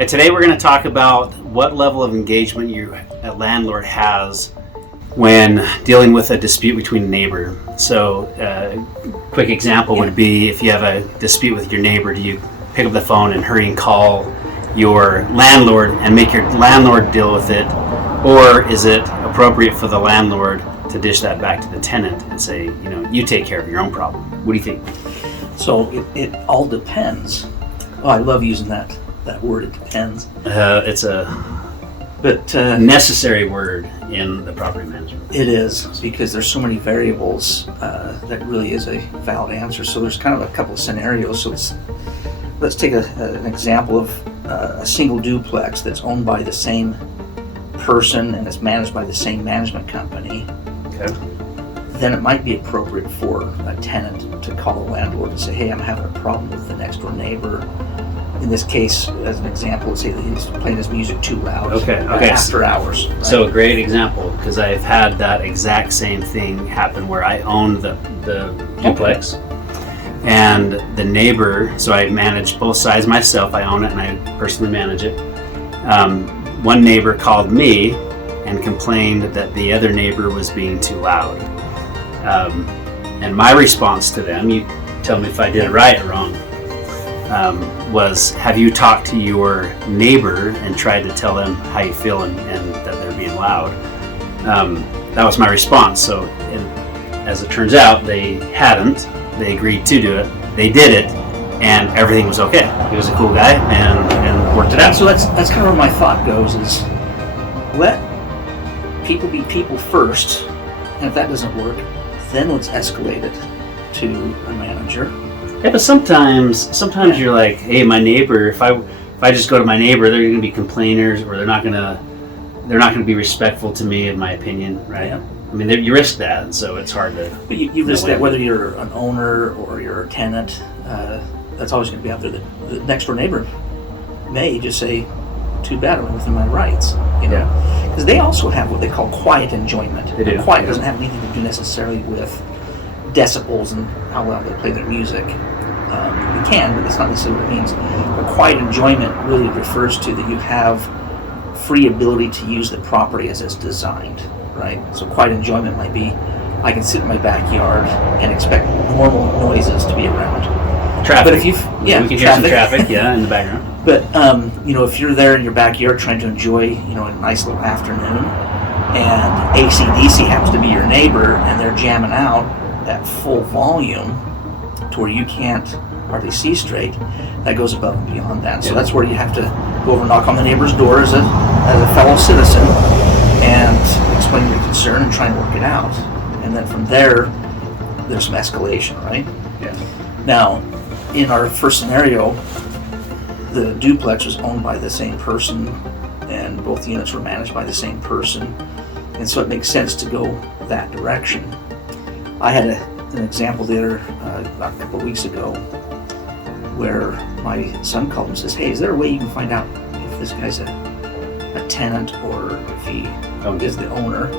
And today we're going to talk about what level of engagement a landlord has when dealing with a dispute between a neighbor. So a quick example would be if you have a dispute with your neighbor, do you pick up the phone and hurry and call your landlord and make your landlord deal with it? Or is it appropriate for the landlord to dish that back to the tenant and say, you take care of your own problem? What do you think? So it all depends. Oh, I love using that word, it depends. It's a necessary word in the property management. It is, because there's so many variables that really is a valid answer. So there's kind of a couple of scenarios. So let's take an example of a single duplex that's owned by the same person and is managed by the same management company. Okay. Then it might be appropriate for a tenant to call the landlord and say, hey, I'm having a problem with the next door neighbor. In this case, as an example, let's say that he's playing his music too loud after hours. Right? So a great example, because I've had that exact same thing happen where I own the duplex, and the neighbor, so I manage both sides myself, I own it and I personally manage it. One neighbor called me and complained that the other neighbor was being too loud. And my response to them, you tell me if I did it right or wrong, was, have you talked to your neighbor and tried to tell them how you feel and that they're being loud? That was my response. So as it turns out, they hadn't. They agreed to do it. They did it, and everything was okay. He was a cool guy and worked it out. So that's kind of where my thought goes, is let people be people first, and if that doesn't work, then let's escalate it to a manager. Yeah, but sometimes you're like, hey, my neighbor. If I just go to my neighbor, they're going to be complainers, or they're not going to be respectful to me, in my opinion, right? Yeah. I mean, you risk that, and so it's hard to. But you risk that whether you're an owner or you're a tenant. That's always going to be out there. The next door neighbor may just say, "Too bad, I'm within my rights," because they also have what they call quiet enjoyment. They do. Quiet doesn't have anything to do necessarily with decibels and how loud they play their music. It can, but that's not necessarily what it means. But quiet enjoyment really refers to that you have free ability to use the property as it's designed, right? So quiet enjoyment might be, I can sit in my backyard and expect normal noises to be around. Traffic. But if we can hear some traffic, in the background. But if you're there in your backyard trying to enjoy, a nice little afternoon, and AC/DC happens to be your neighbor, and they're jamming out at full volume to where you can't hardly see straight, that goes above and beyond that. So that's where you have to go over and knock on the neighbor's door as a fellow citizen and explain your concern and try and work it out. And then from there's some escalation, right? Yeah. Now, in our first scenario, the duplex was owned by the same person and both units were managed by the same person, and so it makes sense to go that direction. I had an example there about a couple of weeks ago where my son called and says, hey, is there a way you can find out if this guy's a tenant or if he is the owner?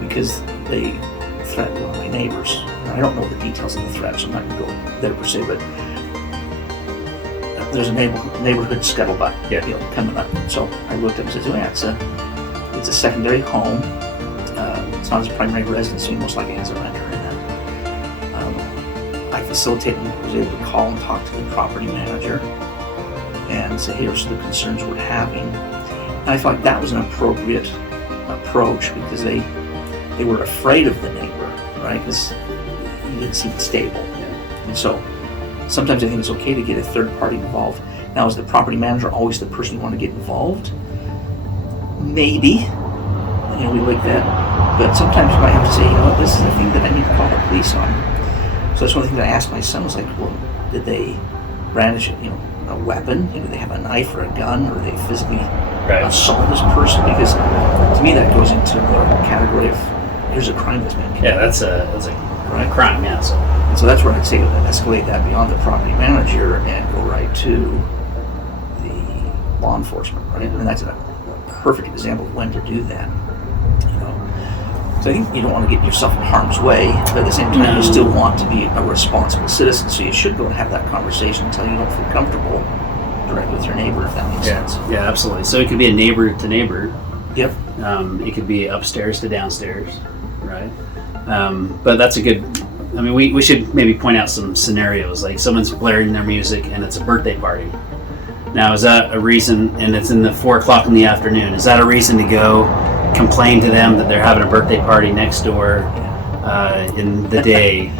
Because they threatened one of my neighbors. Now, I don't know the details of the threat, so I'm not going to go there per se, but there's a neighborhood scuttlebutt coming up. So I looked up and said, it's a secondary home. It's not his primary residence, so he most likely has a renter in it. I facilitated and was able to call and talk to the property manager and say, hey, here's the concerns we're having. And I felt like that was an appropriate approach because they were afraid of the neighbor, right? Because he didn't seem stable. And so sometimes I think it's okay to get a third party involved. Now, is the property manager always the person you want to get involved? Maybe. We like that. But sometimes you might have to say, this is the thing that I need to call the police on. So that's one of the things I asked my son was like, well, did they brandish a weapon? Did they have a knife or a gun? Or did they physically assault this person? Because to me that goes into the category of here's a crime that's been committed. Yeah, that's a crime, yeah. So that's where I'd say escalate that beyond the property manager and go right to the law enforcement, right? And that's a perfect example of when to do that. So I think you don't want to get yourself in harm's way, but at the same time you still want to be a responsible citizen. So you should go and have that conversation until you don't feel comfortable directly with your neighbor, if that makes sense. Yeah, absolutely. So it could be a neighbor to neighbor. Yep. It could be upstairs to downstairs, right? But that's a good. I mean, we should maybe point out some scenarios, like someone's blaring their music and it's a birthday party. Now, is that a reason? And it's in the 4 o'clock in the afternoon. Is that a reason to go complain to them that they're having a birthday party next door in the day?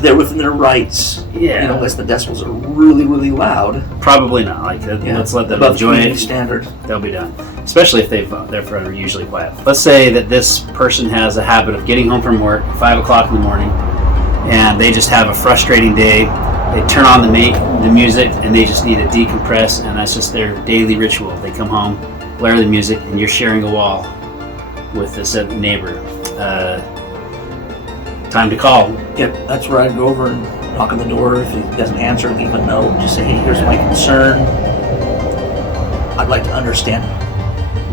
They're within their rights. Yeah. You know, unless the decibels are really, really loud. Probably not. Like, let's let them enjoy it. Standard. They'll be done. Especially if they're usually quiet. Let's say that this person has a habit of getting home from work 5 o'clock in the morning, and they just have a frustrating day. They turn on the music, and they just need to decompress, and that's just their daily ritual. They come home, blare the music, and you're sharing a wall with this neighbor. Time to call. Yep, that's where I'd go over and knock on the door. If he doesn't answer, leave a note. Just say, hey, here's my concern. I'd like to understand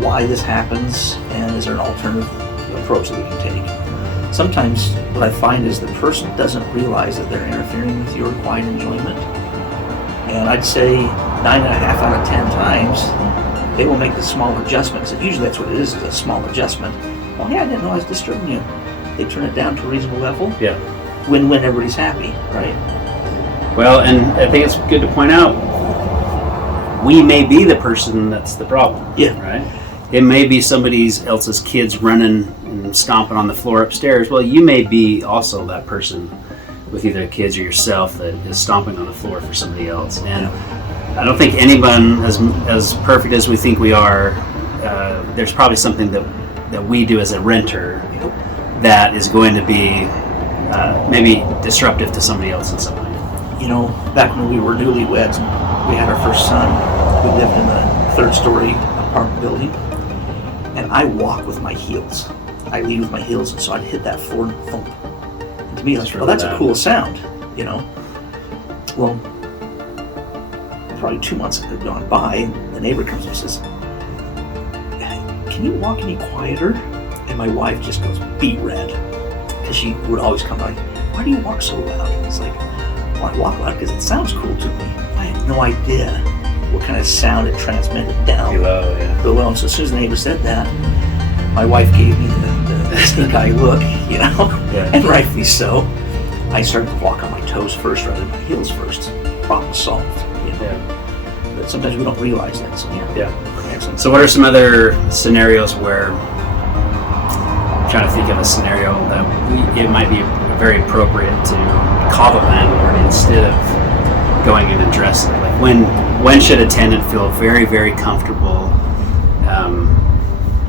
why this happens, and is there an alternative approach that we can take? Sometimes what I find is the person doesn't realize that they're interfering with your quiet enjoyment. And I'd say 9.5 out of 10 times, they will make the small adjustment. So usually that's what it is a small adjustment. Oh, hey, I didn't know I was disturbing you. They turn it down to a reasonable level. Yeah. Win-win, everybody's happy, right? Well, and I think it's good to point out, we may be the person that's the problem. Yeah. Right? It may be somebody else's kids running and stomping on the floor upstairs. Well, you may be also that person with either kids or yourself that is stomping on the floor for somebody else. And I don't think anyone as perfect as we think we are. There's probably something that we do as a renter that is going to be maybe disruptive to somebody else in some way. You know, back when we were newlyweds and we had our first son, we lived in a 3rd-story apartment building, and I walk with my heels. I lead with my heels, and so I'd hit that floor and thump. And to me, that's a cool sound, you know. Well, probably 2 months had gone by, and the neighbor comes and says, can you walk any quieter? And my wife just goes beet red, because she would always come by, why do you walk so loud? And it's like, well, I walk loud because it sounds cool to me. I had no idea what kind of sound it transmitted down below. And so as soon as the neighbor said that, my wife gave me the stink eye look, you know, and rightfully so. I started to walk on my toes first rather than my heels first. Problem solved, you know. But sometimes we don't realize that. So So what are some other scenarios where, I'm trying to think of a scenario that it might be very appropriate to call the landlord instead of going and addressing it? Like when should a tenant feel very, very comfortable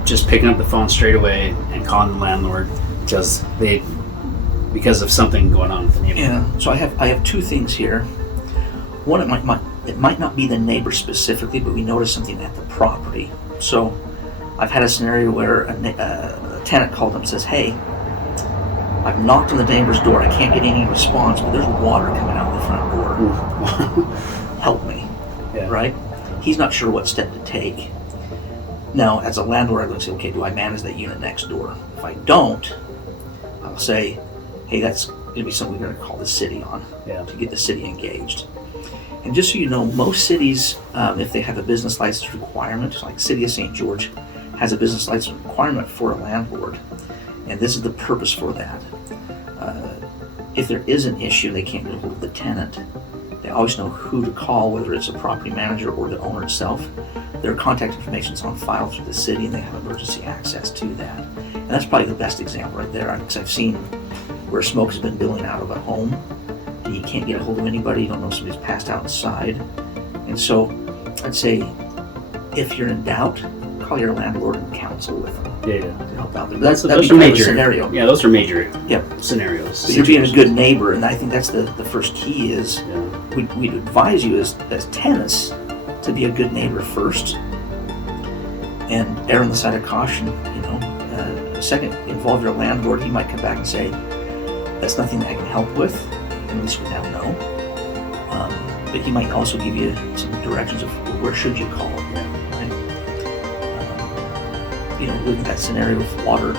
just picking up the phone straight away and calling the landlord because of something going on with the neighbor? Yeah. So I have 2 things here. One, it might not be the neighbor specifically, but we noticed something at the property. So I've had a scenario where a tenant called up and says, hey, I've knocked on the neighbor's door, I can't get any response, but there's water coming out of the front door. Help me, right? He's not sure what step to take. Now, as a landlord, I would say, okay, do I manage that unit next door? If I don't, I'll say, hey, that's going to be something we're going to call the city on to get the city engaged. And just so you know, most cities, if they have a business license requirement, like City of St. George has a business license requirement for a landlord, and this is the purpose for that. If there is an issue, they can't get a hold of the tenant. They always know who to call, whether it's a property manager or the owner itself. Their contact information is on file through the city, and they have emergency access to that. And that's probably the best example right there, because I've seen where smoke has been billowing out of a home, and you can't get a hold of anybody. You don't know if somebody's passed out inside. And so I'd say, if you're in doubt, call your landlord and counsel with them to help out. That'd be major scenario. Yeah, those are major scenarios. But you're being a good neighbor, and I think that's the first key is we'd advise you as tenants to be a good neighbor first and err on the side of caution, you know. Second, involve your landlord. He might come back and say, that's nothing that I can help with, and at least we now know. But he might also give you some directions of where should you call, right? You know, looking at that scenario with water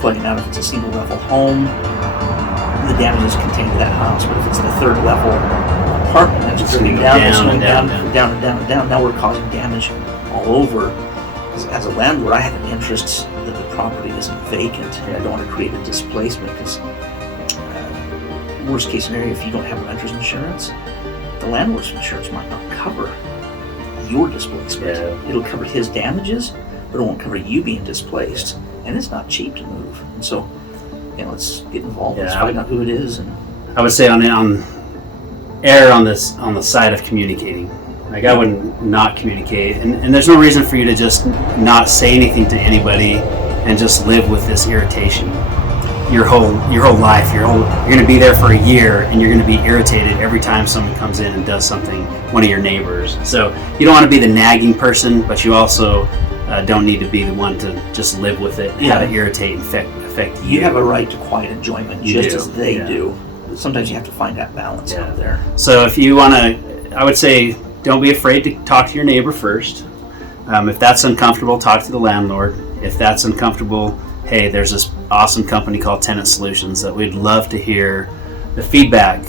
flooding out, if it's a single level home, the damage is contained to that house. But if it's the 3rd level, apartment. It's It's drifting gonna go down, it's down going and down, down, down, and down, and down. Now we're causing damage all over. As a landlord, I have an interest that the property isn't vacant, and I don't want to create a displacement because worst case scenario, if you don't have renter's insurance, the landlord's insurance might not cover your displacement. Yeah. It'll cover his damages, but it won't cover you being displaced. And it's not cheap to move. And so, let's get involved. Let's find out who it is. And I would say err on the side of communicating. Like I wouldn't not communicate, and there's no reason for you to just not say anything to anybody and just live with this irritation your whole life. You're going to be there for a year, and you're going to be irritated every time someone comes in and does something, one of your neighbors. So you don't want to be the nagging person, but you also don't need to be the one to just live with it and have it irritate and affect you. You have a right to quiet enjoyment, just as they do. Sometimes you have to find that balance out there. So if you want to, I would say, don't be afraid to talk to your neighbor first. If that's uncomfortable, talk to the landlord. If that's uncomfortable, hey, there's this awesome company called Tenant Solutions that we'd love to hear the feedback.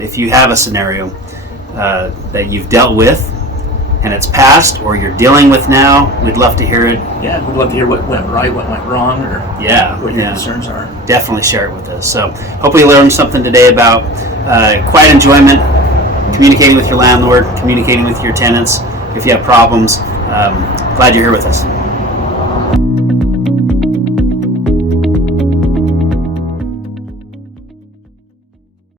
If you have a scenario that you've dealt with and it's passed or you're dealing with now, we'd love to hear it. Yeah, we'd love to hear what went right, what went wrong, or what your concerns are. Definitely share it with us. So hopefully you learned something today about quiet enjoyment, communicating with your landlord, communicating with your tenants. If you have problems, glad you're here with us.